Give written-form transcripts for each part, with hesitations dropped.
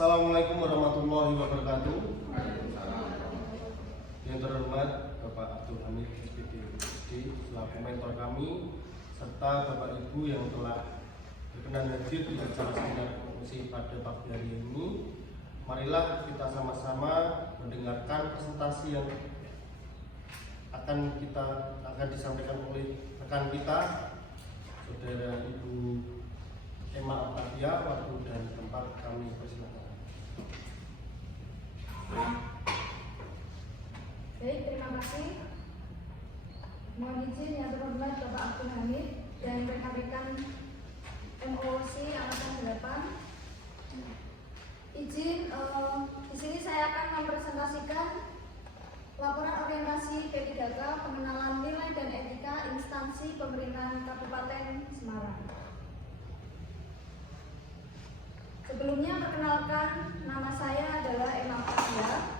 Assalamualaikum warahmatullahi wabarakatuh. Yang terhormat Bapak Abdul Hamid SPD selaku mentor kami, serta Bapak Ibu yang telah berkenan hadir di acara seminar komisi pada pagi hari ini. Marilah kita sama-sama mendengarkan presentasi yang akan disampaikan oleh rekan kita, Saudara Ibu Emma Octavia. Waktu dan tempat kami persilakan. Baik, terima kasih. Mohon izin yang terhormat Bapak Abdul Hamid dan rekan-rekan MOC Angkatan 8. Izin di sini saya akan mempresentasikan laporan orientasi P3K pengenalan nilai dan etika instansi pemerintahan Kabupaten Semarang. Sebelumnya perkenalkan, nama saya adalah Emma Octavia.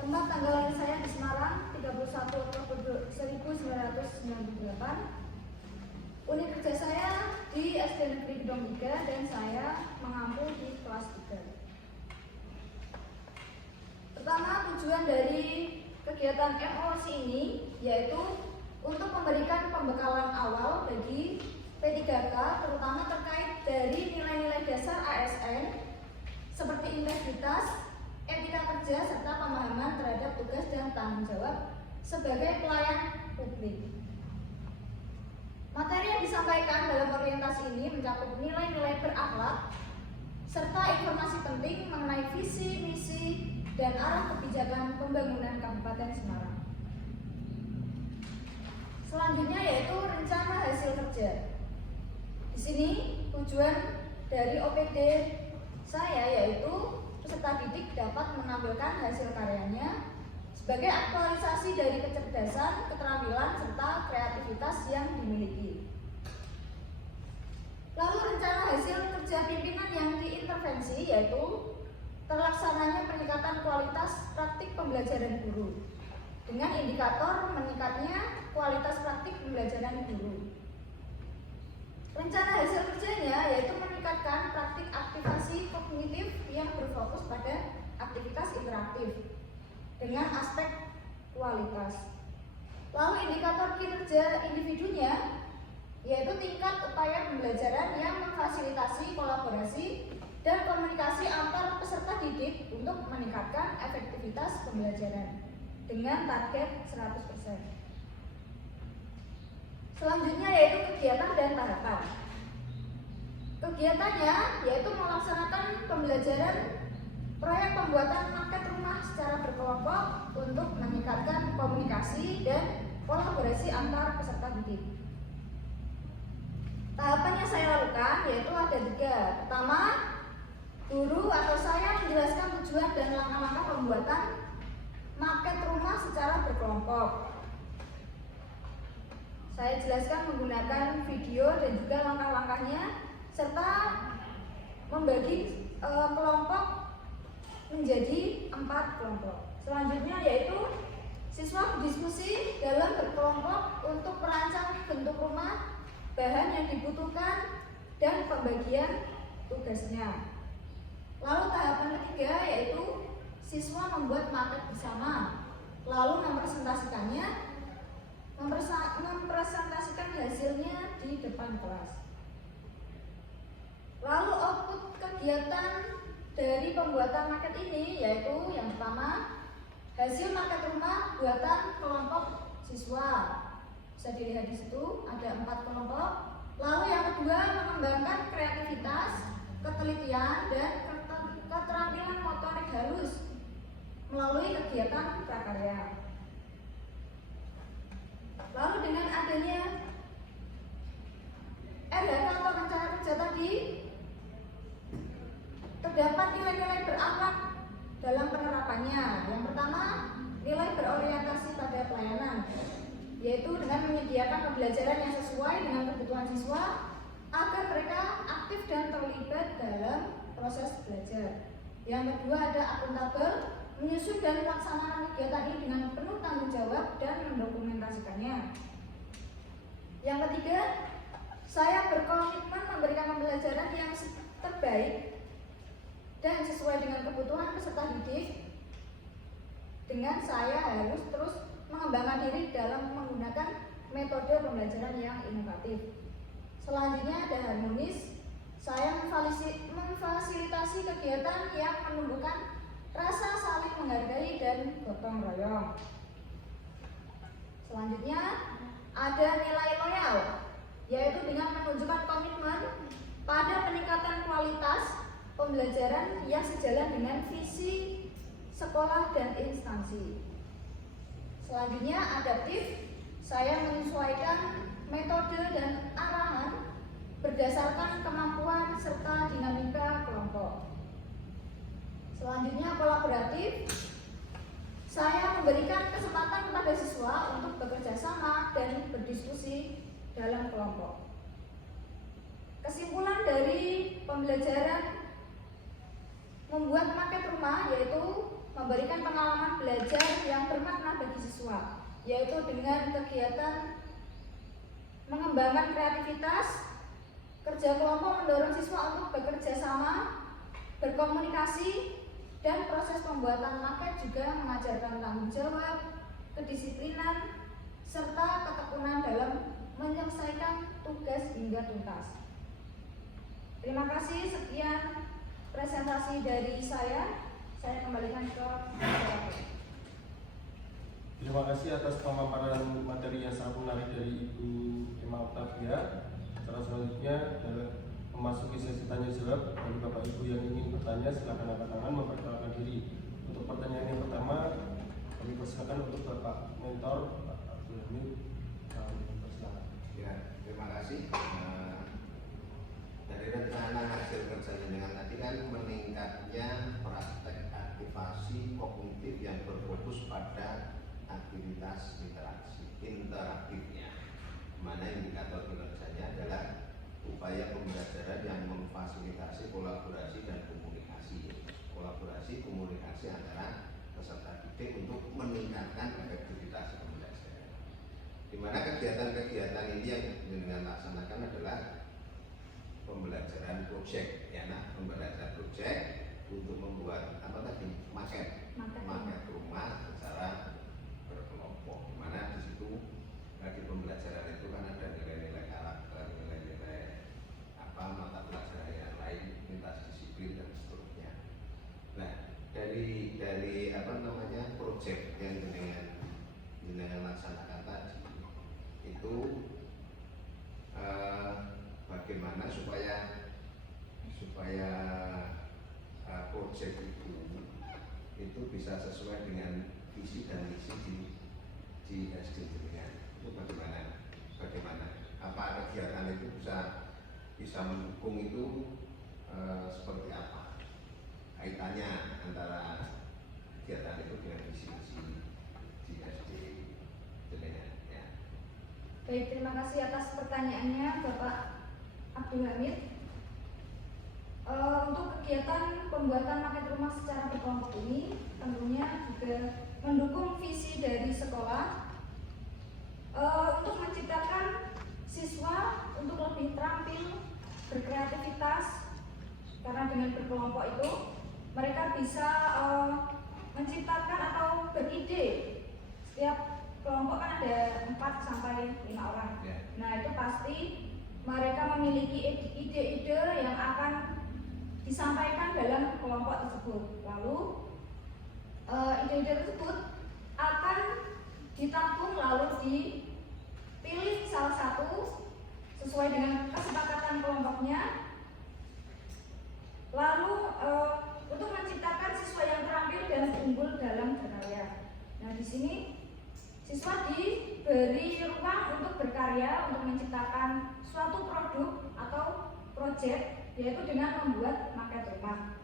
Tempat tanggal lahir saya di Semarang 31 Oktober 1998. Unit kerja saya di SD Negeri Gedong 3 dan saya mengampu di kelas 3. Pertama, tujuan dari kegiatan MOC ini yaitu untuk memberikan pembekalan awal bagi P3K, terutama terkait dari nilai-nilai dasar ASN seperti integritas, etika kerja, serta pemahaman terhadap tugas dan tanggung jawab sebagai pelayan publik. Materi yang disampaikan dalam orientasi ini mencakup nilai-nilai berakhlak serta informasi penting mengenai visi, misi, dan arah kebijakan pembangunan Kabupaten Semarang. Selanjutnya yaitu rencana hasil kerja. Di sini tujuan dari OPD saya yaitu peserta didik dapat menampilkan hasil karyanya sebagai aktualisasi dari kecerdasan, keterampilan, serta kreativitas yang dimiliki. Lalu rencana hasil kerja pimpinan yang diintervensi yaitu terlaksananya peningkatan kualitas praktik pembelajaran guru dengan indikator meningkatnya kualitas praktik pembelajaran guru. Rencana hasil kerjanya yaitu meningkatkan praktik aktivasi kognitif yang berfokus pada aktivitas interaktif dengan aspek kualitas. Lalu indikator kinerja individunya yaitu tingkat upaya pembelajaran yang memfasilitasi kolaborasi dan komunikasi antar peserta didik untuk meningkatkan efektivitas pembelajaran dengan target 100%. Selanjutnya yaitu kegiatan dan tahapan. Kegiatannya yaitu melaksanakan pembelajaran proyek pembuatan maket rumah secara berkelompok untuk meningkatkan komunikasi dan kolaborasi antar peserta didik. Tahapan yang saya lakukan yaitu ada 3. Pertama, guru atau saya menjelaskan tujuan dan langkah-langkah pembuatan maket rumah secara berkelompok. Saya jelaskan menggunakan video dan juga langkah-langkahnya serta membagi kelompok menjadi 4 kelompok. Selanjutnya yaitu siswa berdiskusi dalam berkelompok untuk merancang bentuk rumah, bahan yang dibutuhkan, dan pembagian tugasnya. Lalu tahapan ketiga yaitu siswa membuat maket bersama, lalu mempresentasikan hasilnya di depan kelas. Lalu output kegiatan dari pembuatan maket ini yaitu yang pertama, hasil maket rumah buatan kelompok siswa. Bisa dilihat di situ ada 4 kelompok. Lalu yang kedua, mengembangkan kreativitas, ketelitian, dan keterampilan motorik halus melalui kegiatan prakarya. Lalu dengan adanya RHK atau rencana kerja tadi, terdapat nilai-nilai berakhlak dalam penerapannya. Yang pertama, nilai berorientasi pada pelayanan, yaitu dengan menyediakan pembelajaran yang sesuai dengan kebutuhan siswa agar mereka aktif dan terlibat dalam proses belajar. Yang kedua ada akuntabel, menyusun dan melaksanakan kegiatan ini dengan penuh tanggung jawab dan mendokumentasikannya. Yang ketiga, saya berkomitmen memberikan pembelajaran yang terbaik dan sesuai dengan kebutuhan peserta didik, dengan saya harus terus mengembangkan diri dalam menggunakan metode pembelajaran yang inovatif. Selanjutnya ada harmonis. Saya memfasilitasi kegiatan yang menumbuhkan rasa saling menghargai dan gotong royong. Selanjutnya ada nilai loyal, yaitu dengan menunjukkan komitmen pada peningkatan kualitas pembelajaran yang sejalan dengan visi sekolah dan instansi. Selanjutnya adaptif. Saya menyesuaikan metode dan arahan berdasarkan kemampuan serta dinamika kelompok. Selanjutnya kolaboratif. Saya memberikan kesempatan kepada siswa untuk bekerja sama dan berdiskusi dalam kelompok. Kesimpulan dari pembelajaran membuat maket rumah yaitu memberikan pengalaman belajar yang bermakna bagi siswa, yaitu dengan kegiatan mengembangkan kreativitas, kerja kelompok mendorong siswa untuk bekerja sama, berkomunikasi, dan proses pembuatan maket juga mengajarkan tanggung jawab, kedisiplinan, serta ketekunan dalam menyelesaikan tugas hingga tuntas. Terima kasih, sekian presentasi dari saya. Saya kembalikan ke masyarakat. Terima kasih atas pemaparan materi yang sangat menarik dari Ibu Emma Octavia. Cara selanjutnya adalah memasuki sesi tanya jawab. Bagi Bapak Ibu yang ingin bertanya, silakan angkat tangan, memperkenalkan diri. Untuk pertanyaan yang pertama, kami persilakan untuk Bapak Mentor, Pak Abdul Hamid. Persilakan. Ya, terima kasih. Dari rencana hasil kerja dengan tadi kan meningkatnya praktek aktivasi kognitif yang berfokus pada aktivitas interaktifnya, mana indikator kinerjanya adalah upaya pembelajaran yang memfasilitasi kolaborasi dan komunikasi antara peserta didik untuk meningkatkan efektivitas pembelajaran. Di mana kegiatan-kegiatan ini yang dengan laksanakan adalah pembelajaran proyek, ya, pembelajaran proyek untuk membuat maket rumah secara berkelompok, di mana di situ di pembelajaran itu kan ada nilai-nilai karakter, nilai-nilai mata pelajaran yang lain, lintas disiplin dan seterusnya. Nah, dari proyek yang dengan laksanakan tadi itu bagaimana supaya proyek itu bisa sesuai dengan visi dan misi di SD dengan itu bagaimana apa kegiatan itu bisa mendukung itu seperti apa kaitannya antara kegiatan itu dengan visi misi di SD dengan ya. Baik, terima kasih atas pertanyaannya Bapak Abdul Hamid. Untuk kegiatan pembuatan maket rumah secara berkelompok ini tentunya juga mendukung visi dari sekolah untuk menciptakan siswa untuk lebih terampil berkreativitas, karena dengan berkelompok itu mereka bisa menciptakan atau beride. Setiap kelompok kan ada 4 sampai 5 orang. Nah, itu pasti mereka memiliki ide-ide yang akan disampaikan dalam kelompok tersebut. Lalu ide-ide tersebut akan ditampung lalu dipilih salah satu sesuai dengan kesepakatan kelompoknya. Lalu untuk menciptakan siswa yang terampil dan unggul dalam berkarya. Nah, di sini siswa diberi ruang untuk berkarya untuk menciptakan suatu produk atau proyek, yaitu dengan membuat maket rumah.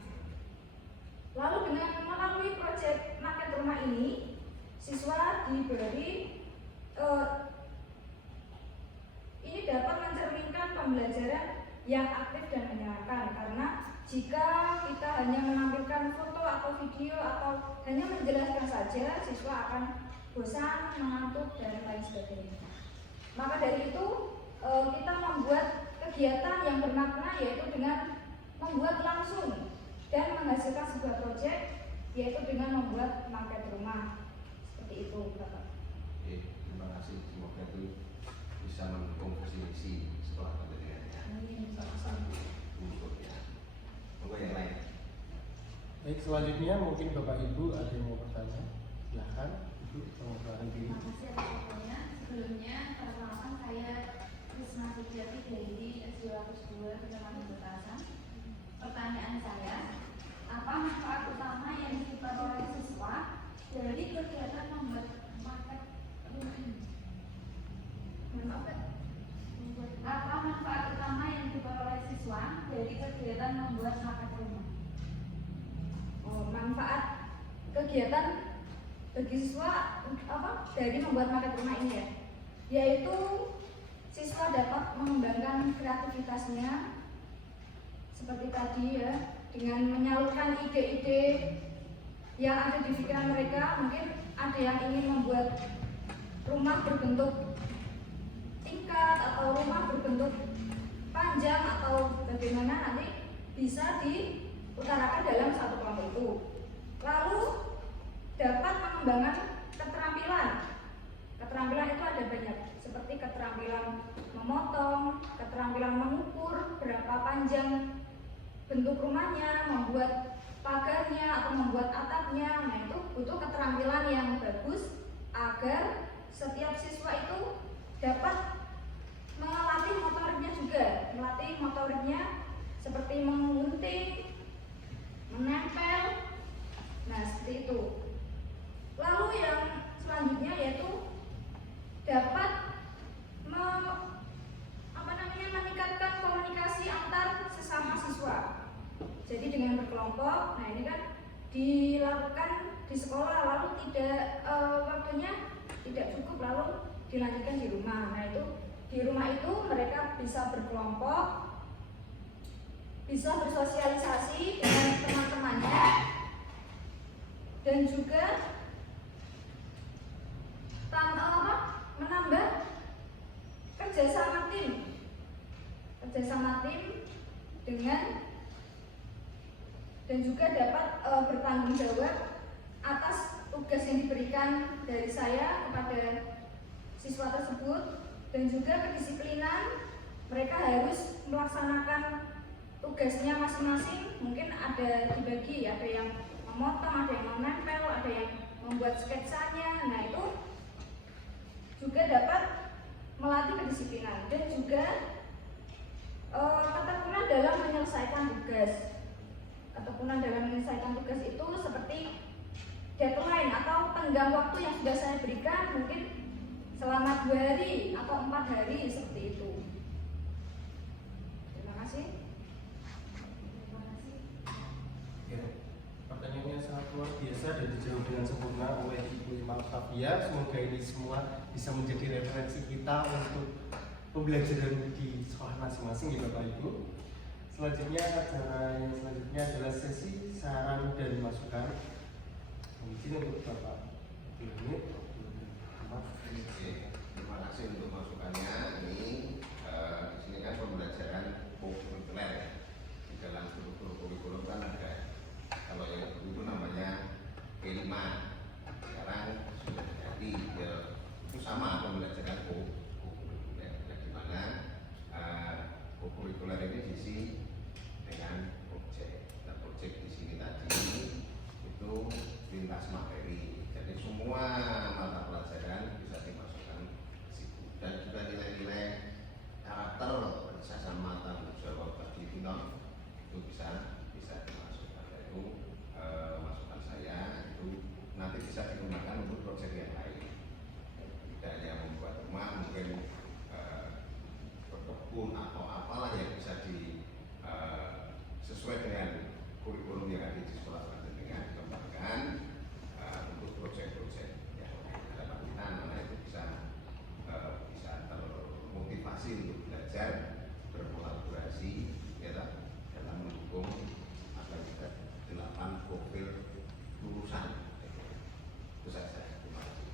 Lalu dengan melalui proyek maket rumah ini, siswa diberi ini dapat mencerminkan pembelajaran yang aktif dan menyenangkan, karena jika kita hanya menampilkan foto atau video atau hanya menjelaskan saja, siswa akan bosan, mengantuk, dan lain sebagainya. Maka dari itu kita membuat kegiatan yang bermakna, yaitu dengan membuat langsung dan menghasilkan sebuah proyek, yaitu dengan membuat maket rumah. Seperti itu, Bapak. Oke, terima kasih. Semoga itu bisa mendukung visi misi sekolah pendidikannya. Amin. Untuk ya. Tunggu yang lain. Baik, selanjutnya mungkin Bapak Ibu ada yang mau bertanya. Silahkan, Ibu, memperkenalkan diri. Terima kasih atas waktunya. Sebelumnya, perkenalkan saya Krisna Suciati dari S202 Kecamatan Betasan. Pertanyaan saya, apa manfaat utama yang diperoleh siswa dari kegiatan membuat market rumah? Apa manfaat utama yang diperoleh siswa dari kegiatan membuat market rumah? Oh, manfaat kegiatan bagi siswa apa dari membuat market rumah ini ya, yaitu siswa dapat mengembangkan kreativitasnya seperti tadi ya, dengan menyalurkan ide-ide yang ada di pikiran mereka. Mungkin ada yang ingin membuat rumah berbentuk tingkat atau rumah berbentuk panjang atau bagaimana, nanti bisa diutarakan dalam satu kelompok itu. Lalu dapat mengembangkan keterampilan. Keterampilan itu ada banyak, seperti keterampilan memotong, keterampilan mengukur berapa panjang bentuk rumahnya, membuat pagarnya atau membuat atapnya. Nah, itu butuh keterampilan yang bagus agar setiap siswa itu dapat melatih motoriknya juga, melatih motoriknya seperti menggunting, menempel. Nah, seperti itu. Lalu yang selanjutnya yaitu dapat meningkatkan komunikasi antar sesama siswa. Jadi dengan berkelompok, nah ini kan dilakukan di sekolah, lalu tidak waktunya tidak cukup, lalu dilanjutkan di rumah. Nah, itu di rumah itu mereka bisa berkelompok, bisa bersosialisasi dengan teman-temannya, dan juga menambah kerjasama tim dengan, dan juga dapat bertanggung jawab atas tugas yang diberikan dari saya kepada siswa tersebut, dan juga kedisiplinan. Mereka harus melaksanakan tugasnya masing-masing. Mungkin ada dibagi, ada yang memotong, ada yang menempel, ada yang membuat sketsanya. Nah, itu juga dapat melatih kedisiplinan dan juga ketekunan dalam menyelesaikan tugas. Ketekunan dalam menyelesaikan tugas itu seperti deadline atau tenggang waktu yang sudah saya berikan, mungkin selama 2 hari atau 4 hari, seperti itu. Terima kasih. Ya, pertanyaannya sangat luar biasa dan dijawab dengan sempurna oleh Ibu Ima Octavia. Semoga ini semua bisa menjadi referensi kita untuk pembelajaran di sekolah masing-masing ya Bapak Ibu. Selanjutnya, acara yang selanjutnya adalah sesi saran dan masukan. Izin untuk Bapak ini. Terima kasih untuk masukannya. Ini di sini kan pembelajaran kurikuler di dalam kurikulum kan ada, kalau yang dulu namanya P5, sekarang sudah jadi itu sama pembelajaran kurikuler, di mana kurikuler ini diisi dengan objek. Nah, objek di sini tadi itu lintas materi, jadi semua mata pelajaran bisa dimasukkan ke situ, dan juga nilai-nilai karakter berdasarkan mata jawab tadi itu bisa dimasukkan. Itu masukan saya, itu nanti bisa digunakan untuk proyek yang lain, tidak hanya membuat rumah, mungkin berkebun atau apalah yang bisa sesuai dengan kurikulum yang ada di sekolah dengan dikembangkan untuk proyek-proyek yang harapan kita mana itu bisa termotivasi untuk belajar, berkolaborasi ya, dalam mendukung apa yang kita 8 profil lulusan. Itu saja. Terima kasih.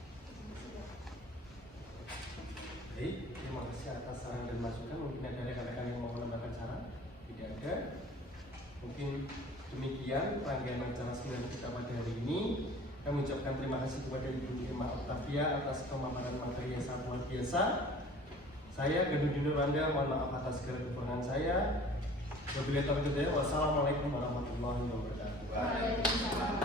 Baik, terima kasih atas saran dan masukan. Mungkin ada rekan-rekan yang mau menambahkan saran? Tidak ada. Mungkin demikian. demikian rangkaian acara seminar kita pada hari ini. Kami ucapkan terima kasih kepada Ibu Irma Octavia atas pemaparan materi yang sangat luar biasa. Saya Gadudin Nurwanda, mohon maaf atas segala kekurangan saya. Wabillahi taufiq wal hidayah. Wassalamualaikum warahmatullahi wabarakatuh. Waalaikumsalam.